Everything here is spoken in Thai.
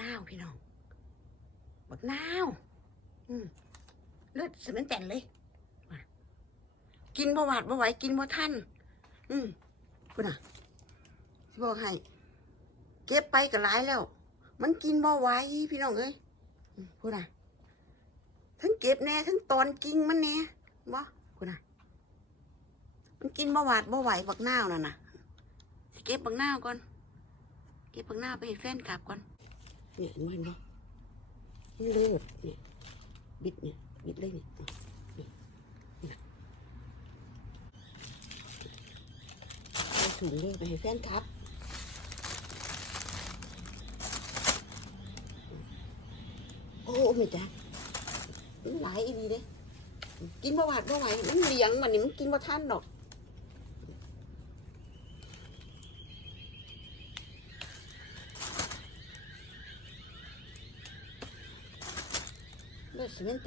นาวพี่น้อง บักนาว อืมเลือดสมันแต่นเลยกินบ่หวาดบ่ไหวกินบ่ทันอืมพูดน่ะสิบอกให้ เก็บไปก็หลายแล้ว มันกินบ่ไหวพี่น้องเอ้ยอืมพูดน่ะทั้งเก็บแน่ทั้งตอนกิ่งมันแน่บ่พูดน่ะมันกินบ่หวาดบ่ไหวบักนาวน่ะนะเก็บบักนาวก่อน เก็บบักนาวไปให้แฟนกลับก่อน เนี่ยเห็นเห็นบ่มันเลือดเนี่ยบิดเนี่ยบิดเลยเนี่ยนี่นี่ใส่ถุงเลยไปให้แฟนครับโอ้ไม่จ้ะมันหลายอีดีเด้กินบ่หวาดบ่ไหวมันเลี้ยงมันนี่มันกินบ่ทันดอก เลือดสีมันเ